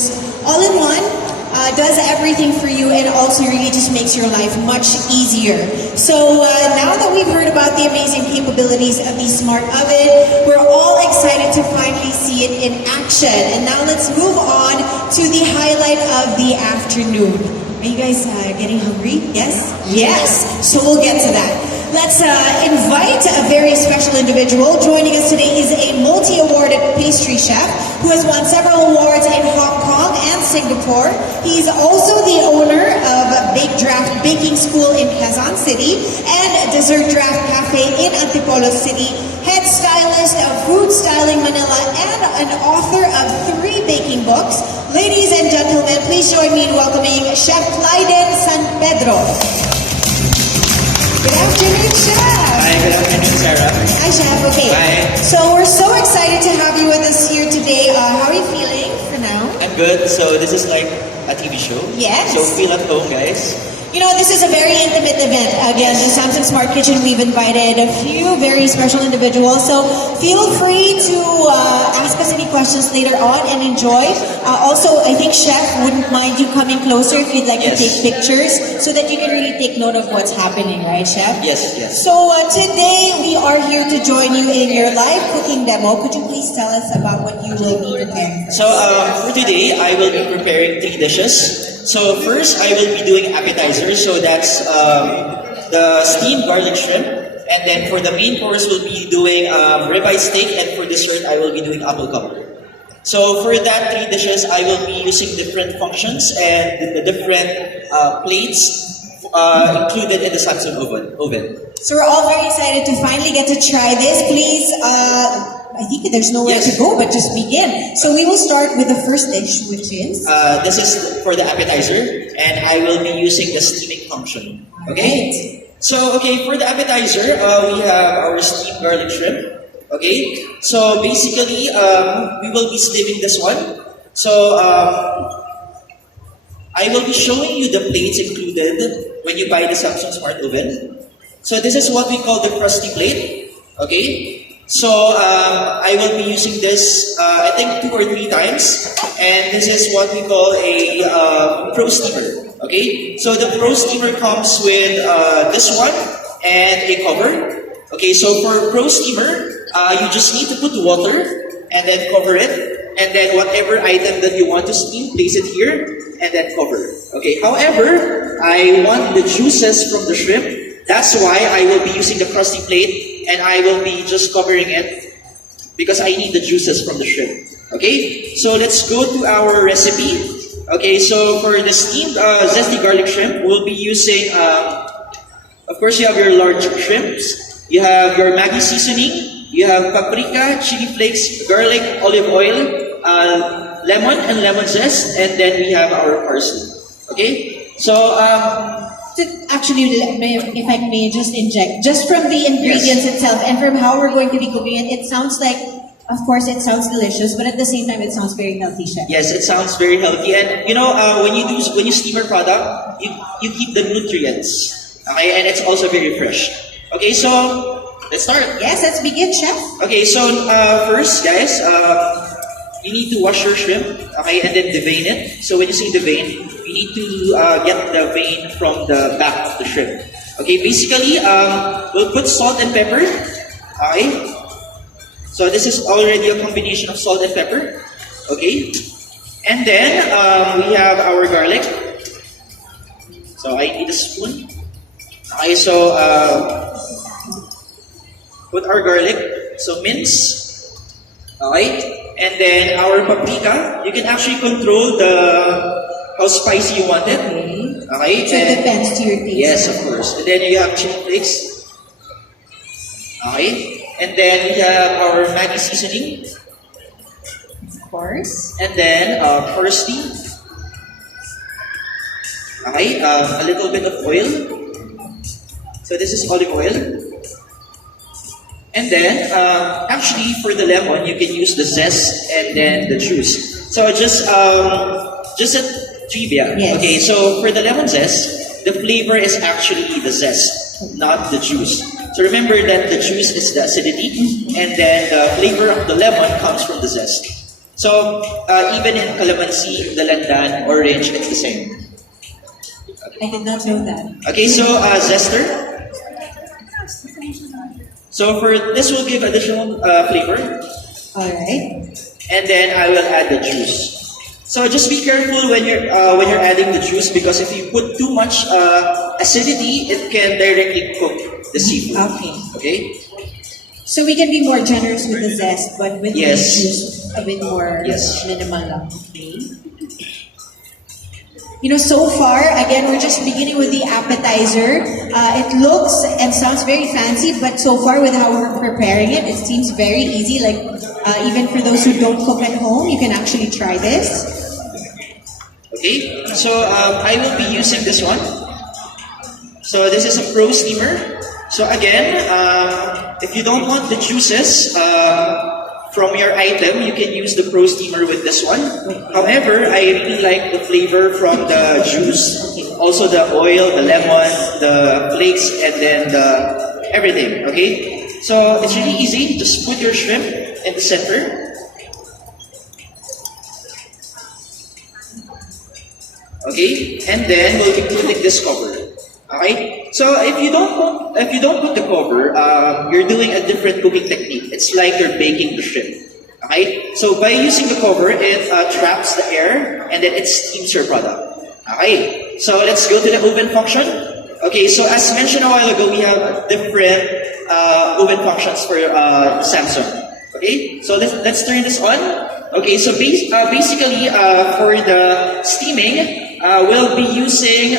just all in one. Does everything for you and also really just makes your life much easier. So now that we've heard about the amazing capabilities of the smart oven, we're all excited to finally see it in action. And now let's move on to the highlight of the afternoon. Are you guys getting hungry? Yes? Yes. So we'll get to that. Let's invite a very special individual. Joining us today is a multi-awarded pastry chef who has won several awards in Hong Kong and Singapore. He's also the owner of Bake Draft Baking School in Quezon City and Dessert Draft Cafe in Antipolo City, head stylist of Food Styling Manila, and an author of 3 baking books. Ladies and gentlemen, please join me in welcoming Chef Clyden San Pedro. Good afternoon, Chef. Hi, good afternoon, Sarah. Hi, Chef. Okay. Hi. So we're so excited to have you with us here today. How are you feeling for now? I'm good. So this is like a TV show. Yes. So feel at home, guys. You know, this is a very intimate event. Again, the Samsung Smart Kitchen, we've invited a few very special individuals. So feel free to ask us any questions later on and enjoy. Also, I think Chef wouldn't mind you coming closer if you'd like to take pictures so that you can really take note of what's happening, right, Chef? Yes, yes. So today we are here to join you in your live cooking demo. Could you please tell us about what you will be preparing? So for today, I will be preparing 3 dishes. So first, I will be doing appetizers. So that's the steamed garlic shrimp. And then for the main course, we'll be doing ribeye steak. And for dessert, I will be doing apple cobbler. So for that 3 dishes, I will be using different functions and the different plates included in the Samsung oven. So we're all very excited to finally get to try this. Please, I think there's nowhere to go but just begin. So we will start with the first dish, which is? This is for the appetizer, and I will be using the steaming function. Okay? Right. So, okay, for the appetizer, we have our steamed garlic shrimp. Okay? So, basically, we will be steaming this one. So, I will be showing you the plates included when you buy the Samsung Smart Oven. So, this is what we call the crusty plate. Okay? So, I will be using this, I think 2 or 3 times. And this is what we call a Pro Steamer. Okay? So, the Pro Steamer comes with this one and a cover. Okay, so for Pro Steamer, you just need to put water and then cover it. And then whatever item that you want to steam, place it here and then cover. Okay, however, I want the juices from the shrimp. That's why I will be using the crusty plate. And I will be just covering it because I need the juices from the shrimp. Okay, so let's go to our recipe. Okay, so for the steamed zesty garlic shrimp, we'll be using, of course, you have your large shrimps, you have your Maggi seasoning, you have paprika, chili flakes, garlic, olive oil, lemon and lemon zest, and then we have our parsley. Okay, so actually, if I may just inject, just from the ingredients itself and from how we're going to be cooking it, it sounds like, of course, it sounds delicious, but at the same time, it sounds very healthy, Chef. Yes, it sounds very healthy, and you know, when you steam your product, you keep the nutrients, okay, and it's also very fresh. Okay, so let's start. Yes, let's begin, Chef. Okay, so first, guys, you need to wash your shrimp, okay, and then devein it. So when you say devein, you need to get the vein from the back of the shrimp. Okay, basically, we'll put salt and pepper. Okay, so this is already a combination of salt and pepper. Okay, and then we have our garlic. So I need a spoon. Okay, so put our garlic. So mince. Okay. And then our paprika, you can actually control how spicy you want it. Okay? So it depends to your taste. Yes, of course. And then you have chili flakes. Okay? And then we have our Maggi seasoning. Of course. And then parsley. Okay? A little bit of oil. So this is olive oil. And then, actually, for the lemon, you can use the zest and then the juice. So just a trivia. Yes. Okay, so for the lemon zest, the flavor is actually the zest, not the juice. So remember that the juice is the acidity, and then the flavor of the lemon comes from the zest. So, even in calamansi, dalandan, orange, it's the same. I did not know that. Okay, so zester. So for this will give additional flavor. Alright. And then I will add the juice. So just be careful when you're adding the juice, because if you put too much acidity, it can directly cook the seafood. Okay. Okay? So we can be more generous with the zest, but with Yes. the juice, a bit more Yes. minimal lang. Okay. You know, so far, again, we're just beginning with the appetizer. It looks and sounds very fancy, but so far with how we're preparing it, it seems very easy. Like, even for those who don't cook at home, you can actually try this. Okay? So I will be using this one. So this is a pro steamer. So again, if you don't want the juices from your item, you can use the pro steamer with this one. However, I really like the flavor from the juice, also the oil, the lemon, the flakes, and then the everything. Okay, so it's really easy. Just put your shrimp in the center. Okay, and then we'll be putting this cover. Okay, so if you don't put the cover, you're doing a different cooking technique. It's like you're baking the shrimp. Okay, so by using the cover, it traps the air and then it steams your product. Okay, so let's go to the oven function. Okay, so as mentioned a while ago, we have different oven functions for Samsung. Okay, so let's turn this on. Okay, so basically for the steaming, we'll be using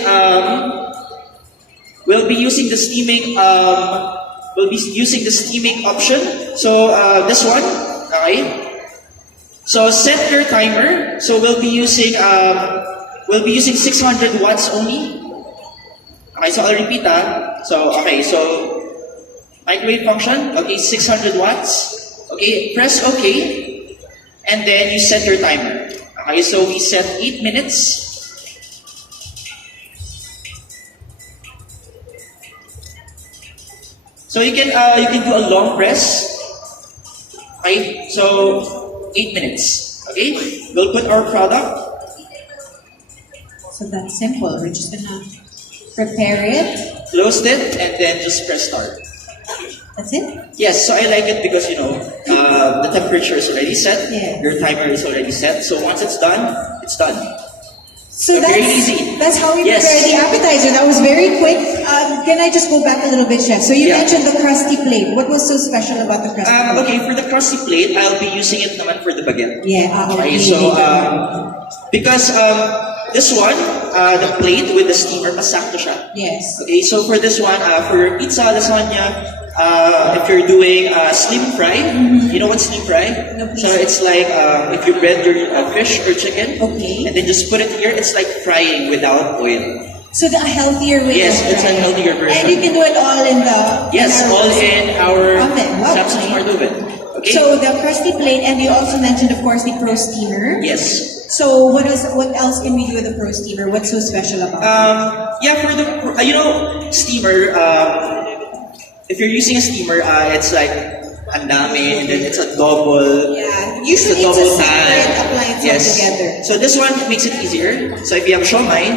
the steaming. We'll be using the steaming option. So this one, okay. So set your timer. So we'll be using 600 watts only. Okay, so I'll repeat that. So okay, so microwave function. Okay, 600 watts. Okay, press OK, and then you set your timer. Okay, so we set 8 minutes. So you can do a long press. Okay, so 8 minutes. Okay, we'll put our product. So that's simple. We're just gonna prepare it. Close it, and then just press start. That's it? Yes, so I like it because the temperature is already set. Yeah. Your timer is already set. So once it's done, it's done. So Very easy. that's how we Yes. prepare the appetizer. That was very quick. Can I just go back a little bit, Chef? So you Yeah. mentioned the crusty plate. What was so special about the crusty plate? Okay, for the crusty plate, I'll be using it naman for the baguette. Yeah, Okay, okay. so because this one, the plate with the steamer, pasakto siya. Yes. Okay, so for this one, for pizza, lasagna, if you're doing slim fry, you know what slim fry? No, please. So it's like if you bread your fish or chicken, Okay. and then just put it here, it's like frying without oil. So the healthier way Yes, of it's a frying. healthier version. And you can do it all in the Yes, our all in our oven. Wow. Samsung Smart Oven. Okay? So the crusty plate, and you also mentioned, of course, the Pro Steamer. Yes. So what else can we do with the Pro Steamer? What's so special about it? Yeah, for the steamer. If you're using a steamer, it's like ang dami, and then it's a double. Yeah, It's a usually it's a double separate pan. appliance Yes. altogether. So this one makes it easier. So if you have siomai,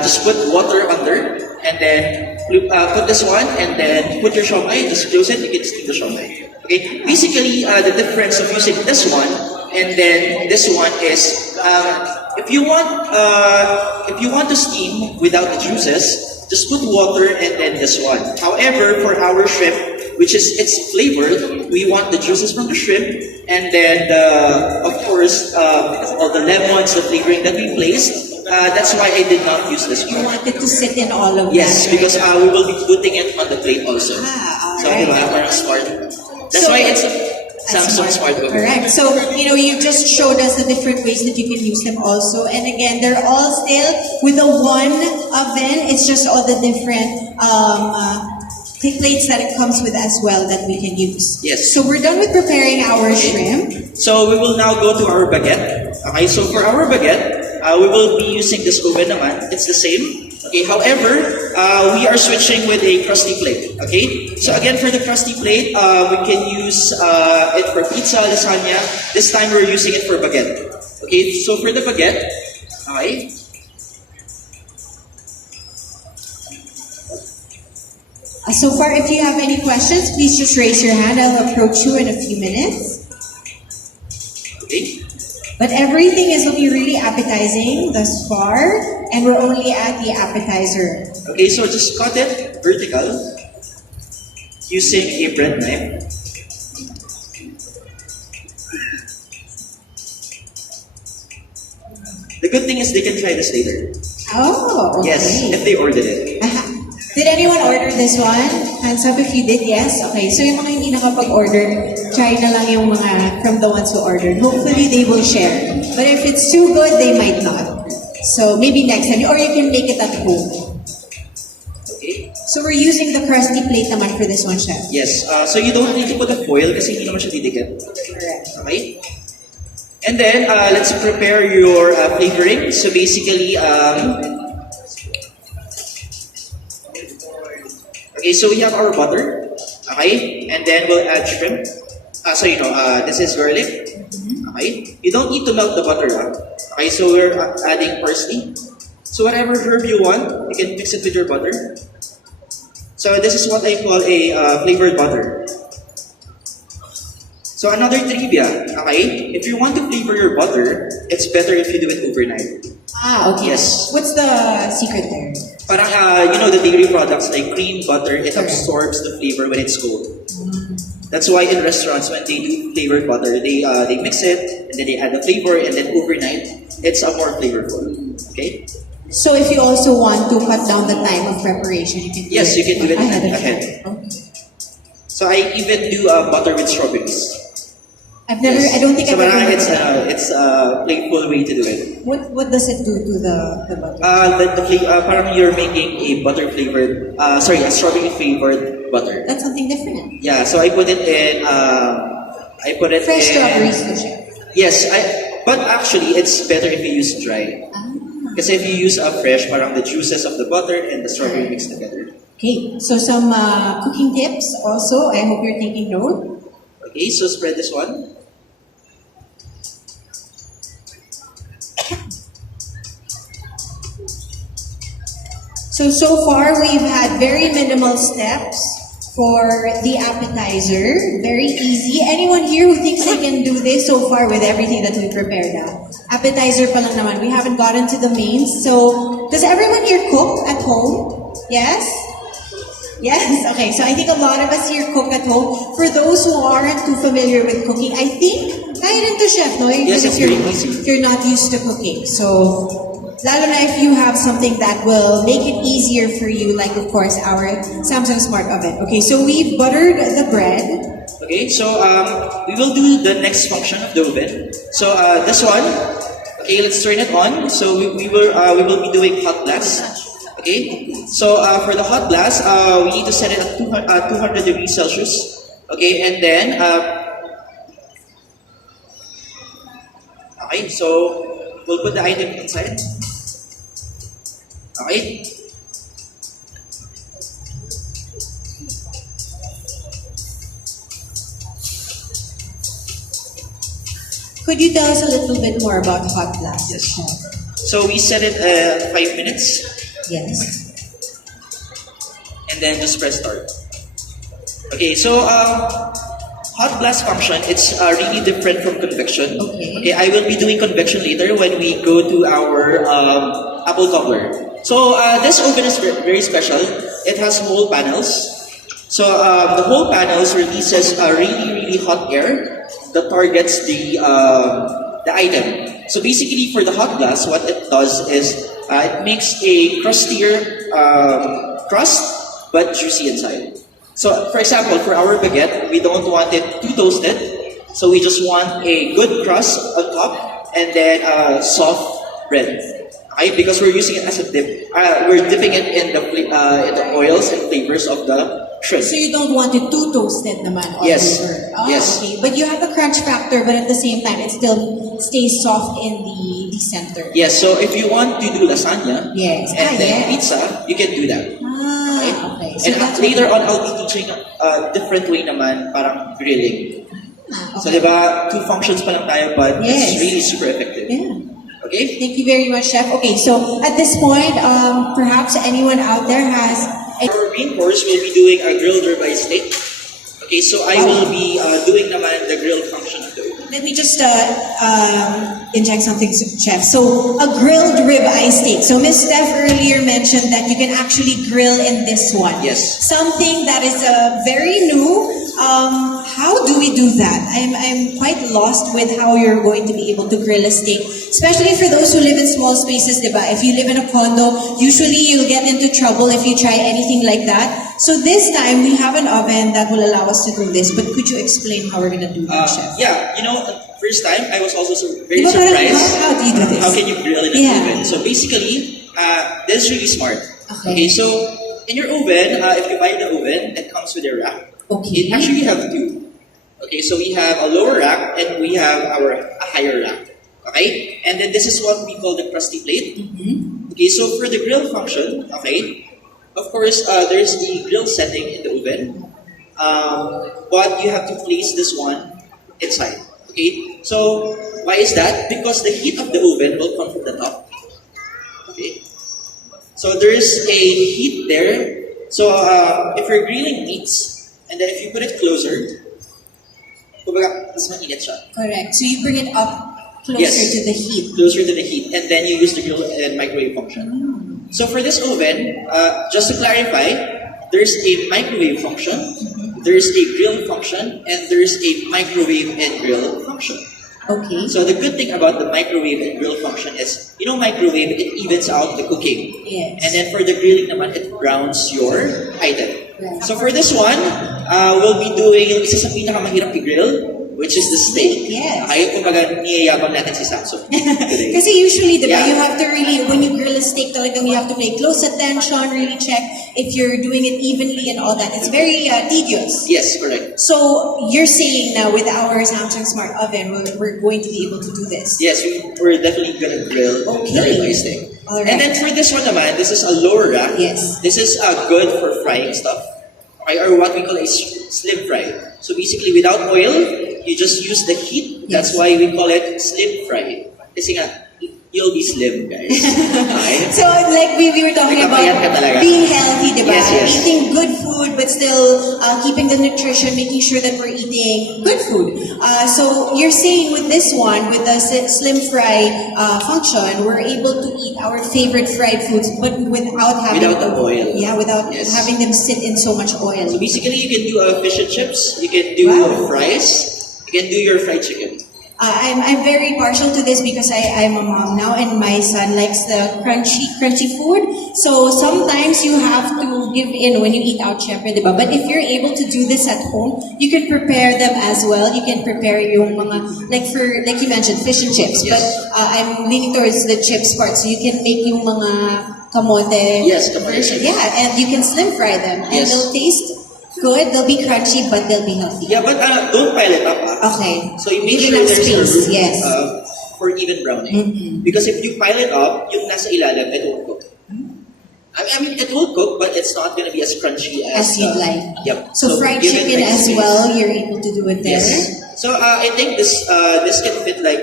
just put water under, and then put this one, and then put your siomai. Just close it. You can steam the siomai. Okay. Basically, the difference of using this one and then this one is if you want to steam without the juices, just put water and then this one. However, for our shrimp, which is it's flavored, we want the juices from the shrimp, and then of course all the lemons, the flavoring that we placed. That's why I did not use this You one. wanted to sit in all of Yes, that. because we will be putting it on the plate also. So, alright. diba, parang smart. That's So- why it's a Samsung Smart Oven. Correct. So, you just showed us the different ways that you can use them also. And again, they're all still with the one oven. It's just all the different plates that it comes with as well that we can use. Yes. So we're done with preparing our shrimp. So we will now go to our baguette. Okay, so for our baguette, we will be using this oven naman. It's the same. Okay, however, we are switching with a crusty plate. Okay, so again for the crusty plate, we can use it for pizza, lasagna. This time we're using it for baguette. Okay, so for the baguette, okay. So far, if you have any questions, please just raise your hand. I'll approach you in a few minutes. Okay. But everything is looking really appetizing thus far, and we're only at the appetizer. Okay, so just cut it vertical using a bread knife. The good thing is they can try this later. Oh, okay. Yes, if they ordered it. Did anyone order this one? Hands up if you did, yes? Okay, so yung mga hindi nakapag-order, try na lang yung mga from the ones who ordered. Hopefully they will share. But if it's too good, they might not. So maybe next time, or you can make it at home. Okay. So we're using the crusty plate naman for this one, Chef. Yes, so you don't need to put the foil kasi hindi naman siya didikit. Correct. Okay? And then, let's prepare your flavoring. So basically, okay, so we have our butter, okay, and then we'll add shrimp. This is garlic, okay. You don't need to melt the butter, okay. So we're adding parsley. So whatever herb you want, you can mix it with your butter. So this is what I call a flavored butter. So another trivia, okay. If you want to flavor your butter, it's better if you do it overnight. Ah, okay. Yes. What's the secret there? Parang, the dairy products like cream, butter, it absorbs the flavor when it's cold. That's why in restaurants, when they do flavored butter, they mix it, and then they add the flavor, and then overnight, it's a more flavorful. Okay? So if you also want to cut down the time of preparation, you can do Yes, it you can do it ahead. ahead. Okay. So I even do butter with strawberries. I've never, Yes. I don't think So I've ever parang done it's a playful way to do it. What does it do to the butter? Parang you're making a butter flavored, a strawberry flavored butter. That's something different. Yeah, so I put it in, Fresh in... strawberries, no, Chef. Yes, but actually, it's better if you use dry. Ah. Because if you use fresh, parang the juices of the butter and the strawberry mixed together. Okay, so some cooking tips also. I hope you're taking note. Okay, so spread this one. So far, we've had very minimal steps for the appetizer. Very easy. Anyone here who thinks they can do this so far with everything that we prepared now? Appetizer pa lang naman. We haven't gotten to the mains. So, does everyone here cook at home? Yes? Yes? Okay, so I think a lot of us here cook at home. For those who aren't too familiar with cooking, I think, kaya rin to, Chef, no? Even Yes, it's very easy. if you're not used to cooking. So, lalo na if you have something that will make it easier for you, like of course our Samsung Smart Oven. Okay, so we've buttered the bread. Okay, so we will do the next function of the oven. So this one, okay, let's turn it on. So we will be doing hot blast. Okay, so for the hot blast, we need to set it at 200 degrees Celsius. Okay, and then okay, so we'll put the item inside. Okay. Could you tell us a little bit more about HotBalast? Yes. So we set it 5 minutes, Yes. and then just press start. Okay, so hot blast function, it's really different from convection. Okay. I will be doing convection later when we go to our apple cobbler. So this oven is very special. It has whole panels. So the whole panels releases really hot air that targets the item. So basically, for the hot blast, what it does is it makes a crustier crust, but juicy inside. So, for example, for our baguette, we don't want it too toasted. So we just want a good crust on top and then soft bread. Okay? Because we're using it as a dip. We're dipping it in the oils and flavors of the shrimp. So you don't want it too toasted naman all Yes. over. Oh, Yes. okay. But you have the crunch factor, but at the same time, it still stays soft in the the center. Yes, so if you want to do lasagna Yes. and then Yes. pizza, you can do that. Okay. So And that's later on, I'll be teaching a different way naman, parang grilling. So, di ba, 2 functions pa lang tayo, but Yes. it's really super effective. Yeah. Okay? Thank you very much, Chef. Okay, so at this point, perhaps anyone out there has For main course, we'll be doing a grilled ribeye steak. Okay, so I will be doing naman the grilled function of the oven. Let me just inject something, Chef. So, a grilled ribeye steak. So, Miss Steph earlier mentioned that you can actually grill in this one. Yes. Something that is very new. How do we do that? I'm quite lost with how you're going to be able to grill a steak, especially for those who live in small spaces, diba? If you live in a condo, usually you'll get into trouble if you try anything like that. So this time, we have an oven that will allow us to do this. But could you explain how we're going to do that, Chef? Yeah, first time, I was also very Diba parang, surprised. how do you do this? How can you grill in an Yeah. oven? So basically, this is really smart. Okay. So in your oven, if you buy the oven, it comes with a rack. Okay. It actually have 2. Okay, so we have a lower rack and we have a higher rack. Okay, and then this is what we call the crusty plate. Okay, so for the grill function, okay, of course, there's the grill setting in the oven, but you have to place this one inside. Okay, so why is that? Because the heat of the oven will come from the top. Okay, so there's a heat there. So if you're grilling meats, and then if you put it closer, kumbaga, mas mainit siya. Correct. So you bring it up closer Yes. to the heat. Closer to the heat, and then you use the grill and microwave function. So for this oven, just to clarify, there's a microwave function, there's a grill function, and there's a microwave and grill function. Okay. So the good thing about the microwave and grill function is, microwave, it evens out the cooking. Yes. And then for the grilling naman, it browns your item. Right. So for this one, we'll be doing yung isa sa pinakamahirap i-grill, which is the steak. Yes. Ay, kumbaga, niyayabang natin si Samsung today. Kasi usually, diba, Yeah. you have to really, when you grill a steak, talagang you have to pay close attention, really check if you're doing it evenly and all that. It's very tedious. Yes, correct. So you're saying now with our Samsung Smart Oven, we're going to be able to do this. Yes, we're definitely gonna grill Okay. the ribeye steak. Alright. And then for this one naman, this is a lower rack. Yes. This is good for frying stuff. Okay, or what we call a slim fry. So basically, without oil, you just use the heat. That's Yes. why we call it slim fry. Kasi nga, you'll be slim, guys. Okay? So like we were talking about Nagkapayat ka talaga. being healthy, diba? Yes, yes. Eating good food but still keeping the nutrition, making sure that we're eating good food. So you're saying with this one, with the slim fry function, we're able to eat our favorite fried foods but without having Without the oil. Yeah, without Yes. having them sit in so much oil. So basically, you can do fish and chips. You can do Wow. fries. You can do your fried chicken. I'm very partial to this because I'm a mom now and my son likes the crunchy food. So sometimes you have to give in when you eat out, syempre, diba? But if you're able to do this at home, you can prepare them as well. You can prepare yung mga, like you mentioned, fish and chips. Yes. But I'm leaning towards the chips part. So you can make yung mga kamote. Yes, kamote chips. Yeah, and you can slim fry them. And Yes. they'll taste good. They'll be crunchy, but they'll be healthy. Yeah, but don't pile it up. Okay. So you make Give sure enough there's a space, room yes. for even browning. Because if you pile it up, yung nasa ilalim, it won't cook. I mean, it will cook, but it's not going to be as crunchy As you'd like. Yep. So fried give it chicken like as space. well, you're able to do it there. Yes. So I think this can fit like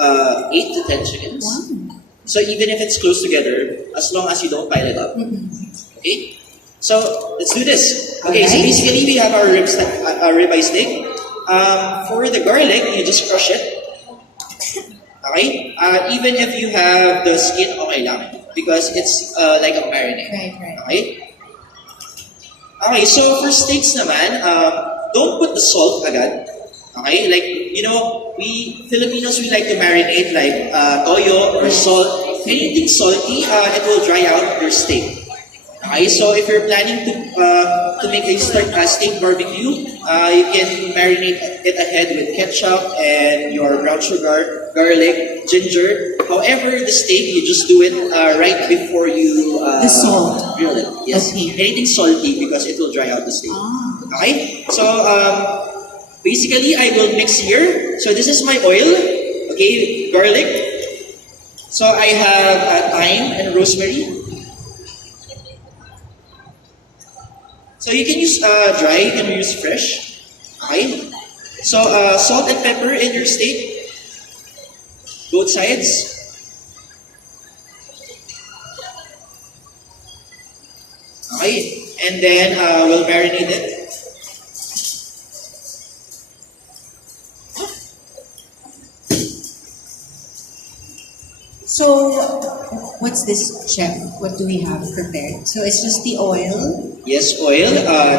8 to 10 chickens. Wow. So even if it's close together, as long as you don't pile it up. Okay? So let's do this. Okay, so Alright. basically we have our ribeye steak. For the garlic, you just crush it. Okay? Even if you have the skin, okay lang. Because it's like a marinade. Right. Okay? Okay, so for steaks naman, don't put the salt agad. Okay? Like, we Filipinos, we like to marinate like toyo or salt. Anything salty, it will dry out your steak. Okay, so if you're planning to make a steak barbecue, you can marinate it ahead with ketchup and your brown sugar, garlic, ginger. However, the steak, you just do it right before you The salt. grill it. Yes, Okay. anything salty because it will dry out the steak. Okay, so basically I will mix here. So this is my oil. Okay, garlic. So I have thyme and rosemary. So you can use dry, you can use fresh. Okay. So salt and pepper in your steak, both sides. Okay, and then we'll marinate it. So, what's this, chef? What do we have prepared? So it's just the oil. Yes, oil,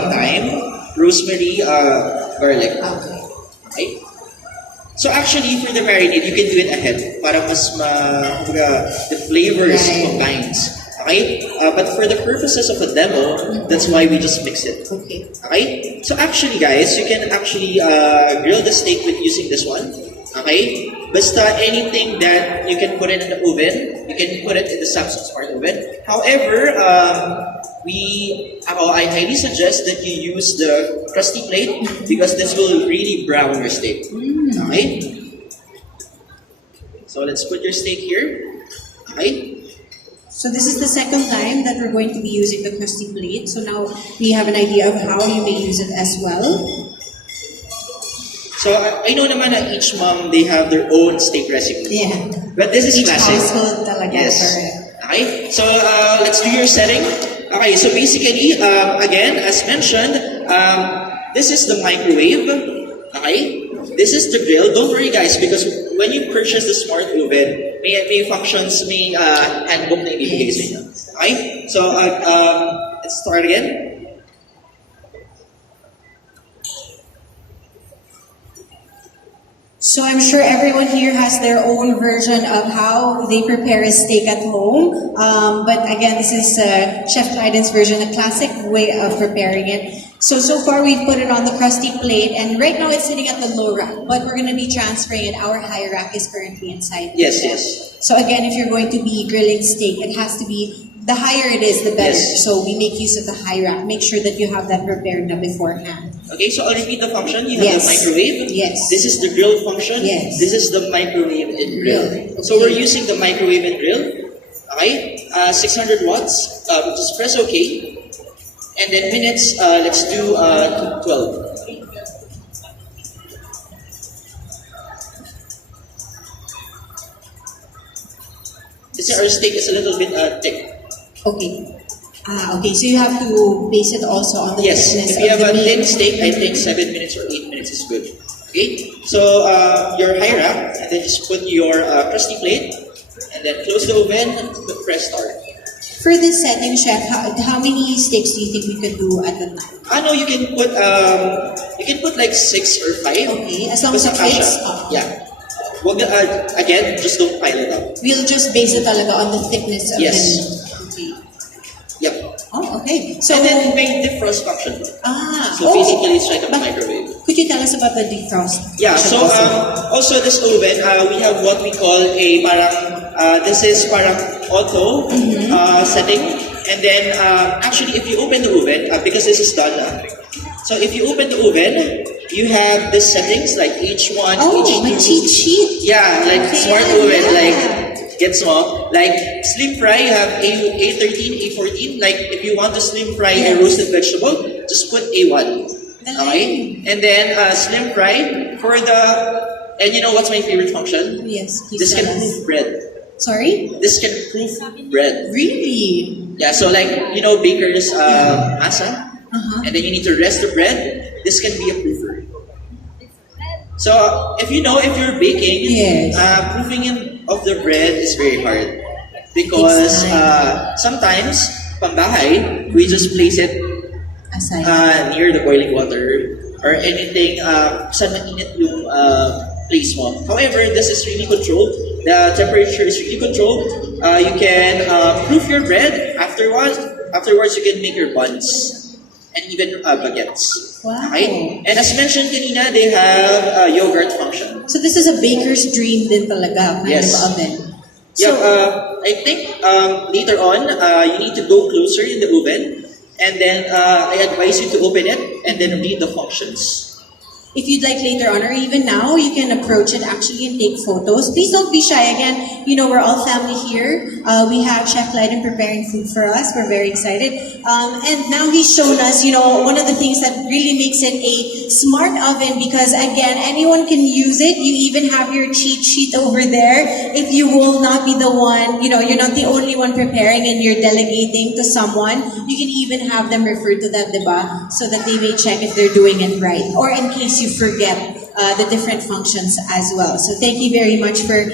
thyme, rosemary, garlic. Okay. Okay. So actually, for the marinade, you can do it ahead para mas kumbaga, the flavors Right. combines. Okay? But for the purposes of a demo, that's why we just mix it. Okay. Okay? So actually, guys, you can actually grill the steak with using this one. Okay? Basta anything that you can put it in the oven, you can put it in the Samsung Smart Oven. However, I highly suggest that you use the crusty plate because this will really brown your steak. Okay? So let's put your steak here. Okay? So this is the second time that we're going to be using the crusty plate. So now we have an idea of how you may use it as well. So I know naman na each mom, they have their own steak recipe. Yeah. But this is Each classic. household talaga. Yes. Correct. Okay, so let's do your setting. Okay, so basically, again, as mentioned, this is the microwave. Okay, this is the grill. Don't worry, guys, because when you purchase the smart oven, may functions, may handbook na ibibigay sa inyo. Okay, so let's start again. So I'm sure everyone here has their own version of how they prepare a steak at home. But again, this is Chef Clyden's version, a classic way of preparing it. So far we've put it on the crusty plate, and right now it's sitting at the low rack, but we're going to be transferring it. Our high rack is currently inside. Yes, yes. So again, if you're going to be grilling steak, it has to be, the higher it is, the better. Yes. So we make use of the high rack. Make sure that you have that prepared na beforehand. Okay, so I'll repeat the function. You have Yes. the microwave. Yes. This is the grill function. Yes. This is the microwave and grill. Grill. So Okay. we're using the microwave and grill. Okay, 600 watts. Just press OK. And then minutes, let's do 12. This our steak is a little bit thick. Okay. Okay, so you have to base it also on the Yes, thickness if you of have the a meat. thin steak, I think 7 minutes or 8 minutes is good. Okay, so your high rack, and then just put your crusty plate, and then close the oven, press start. For this setting, Chef, how many steaks do you think we could do at a time? No, you can put like 6 or 5. Okay, as long as Basta it fits. kasha. Yeah. Wag, again, just don't pile it up. We'll just base it talaga on the thickness of Yes. the meat. Okay. Yep. Oh, okay. So, And then may defrost function. So okay. basically, it's like a But microwave. Could you tell us about the defrost? Yeah, function so also? also this oven, we have what we call a parang, this is parang auto setting. And then actually if you open the oven, because this is done, so if you open the oven, you have these settings like H1, Oh, my H2. cheat sheet. Yeah, like Okay, smart yeah. oven, like get small. Like slim fry, you have A13, A14. Like if you want to slim fry a Yes. roasted vegetable, just put A1. Okay? And then slim fry for the, and you know what's my favorite function? Yes, please This tell can us. proof bread. Sorry? This can proof bread. Really? Yeah, so like, you know, baker's masa, Uh-huh. and then you need to rest the bread. This can be a proofer. So if you know, if you're baking, Yes. proofing of the bread is very hard because Takes sometimes pambahay we just place it Aside. near the boiling water or anything saan mainit yung place mo. However, this is really controlled. The temperature is really controlled. You can proof your bread. Afterwards, you can make your buns and even baguettes. Wow. Okay? And as mentioned kanina, they have yogurt function. So this is a baker's dream din talaga, kind Yes. of oven. Yeah, So, I think later on, you need to go closer in the oven, and then I advise you to open it and then read the functions. if you'd like later on or even now, you can approach it actually and take photos. Please don't be shy. Again, we're all family here. We have Chef Lyden preparing food for us. We're very excited. And now he's shown us, one of the things that really makes it a smart oven, because again, anyone can use it. You even have your cheat sheet over there. If you will not be the one, you're not the only one preparing and you're delegating to someone, you can even have them refer to that, diba? So that they may check if they're doing it right. Or in case you forget the different functions as well. So thank you very much for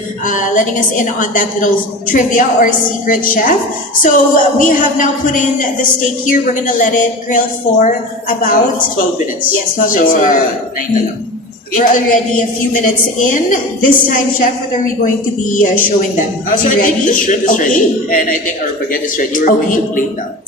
letting us in on that little trivia or secret, Chef. So we have now put in the steak here. We're gonna let it grill for about 12 minutes. Yes, 12 minutes. So, 9 na lang. We're already a few minutes in. This time, Chef, what are we going to be showing them? So I think the shrimp is ready, and I think our baguette is ready. We're going to plate now.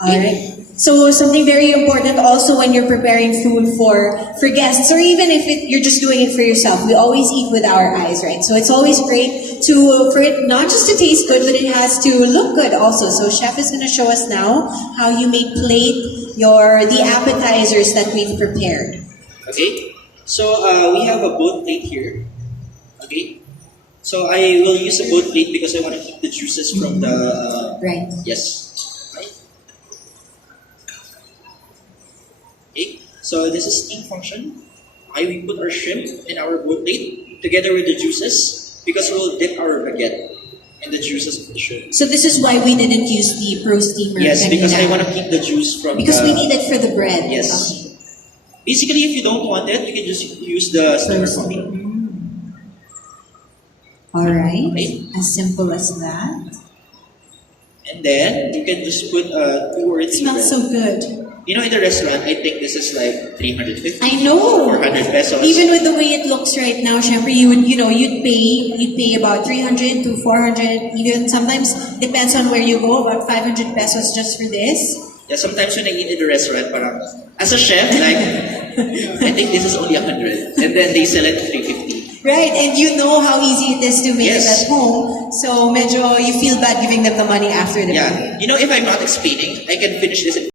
Alright. So something very important also when you're preparing food for guests, or even if you're just doing it for yourself, we always eat with our eyes, right? So it's always great for it not just to taste good, but it has to look good also. So Chef is going to show us now how you may plate the appetizers that we've prepared. Okay. So we have a boat plate here. Okay. So I will use a boat plate because I want to keep the juices from the right. Yes. Okay, so this is steam function. We put our shrimp in our boat plate together with the juices because we'll dip our baguette in the juices of the shrimp. So this is why we didn't use the pro steamer. Yes, because I want to keep the juice from because we need it for the bread. Yes. Okay. Basically, if you don't want it, you can just use the steamer function. Alright, okay. As simple as that. And then, you can just put 2 or 3 It smells so good. In the restaurant, I think this is like 350. I know. 400 pesos. Even with the way it looks right now, syempre, you'd pay about 300 to 400, even sometimes, depends on where you go, about 500 pesos just for this. Yeah, sometimes when I eat in the restaurant, parang, as a chef, I think this is only 100. And then they sell it at 350. Right, and you know how easy it is to make yes. it at home. So medyo you feel bad giving them the money after the Yeah, if I'm not explaining, I can finish this in